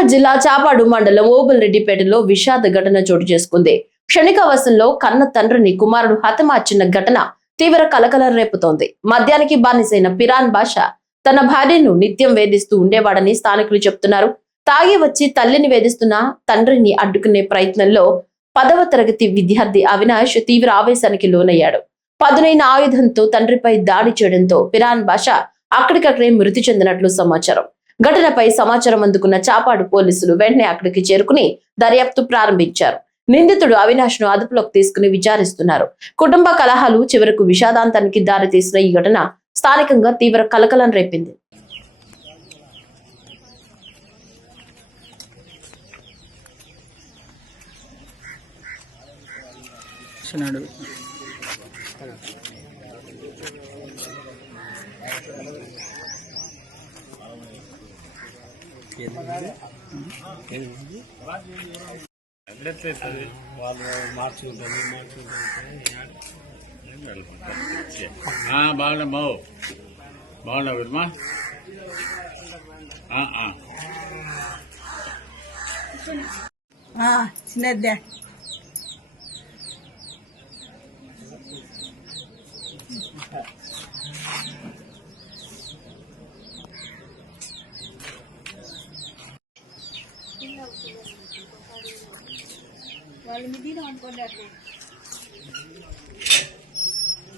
బాపట్ల జిల్లా చాపాడు మండలం ఓబుల్రెడ్డిపేటలో విషాద ఘటన చోటు చేసుకుంది. క్షణికావశంలో కన్న తండ్రిని కుమారుడు హతమార్చిన ఘటన తీవ్ర కలకలం రేపుతోంది. మద్యానికి బానిసైన పిరాన్ బాషా తన భార్యను నిత్యం వేధిస్తూ ఉండేవాడని స్థానికులు చెప్తున్నారు. తాగి వచ్చి తల్లిని వేధిస్తున్న తండ్రిని అడ్డుకునే ప్రయత్నంలో 10వ తరగతి విద్యార్థి అవినాష్ తీవ్ర ఆవేశానికి లోనయ్యాడు. పదునైన ఆయుధంతో తండ్రిపై దాడి చేయడంతో పిరాన్ బాషా అక్కడికక్కడే మృతి చెందినట్లు సమాచారం. ఘటనపై సమాచారం అందుకున్న చాపాడు పోలీసులు వెంటనే అక్కడికి చేరుకుని దర్యాప్తు ప్రారంభించారు. నిందితుడు అవినాష్ ను అదుపులోకి తీసుకుని విచారిస్తున్నారు. కుటుంబ కలహాలు చివరకు విషాదాంతానికి దారితీసిన ఈ ఘటన స్థానికంగా తీవ్ర కలకలం రేపింది. బాగున్నా విర్మా చిన్నద్దే వాళ్ళు మీ దీని అనుకోండి.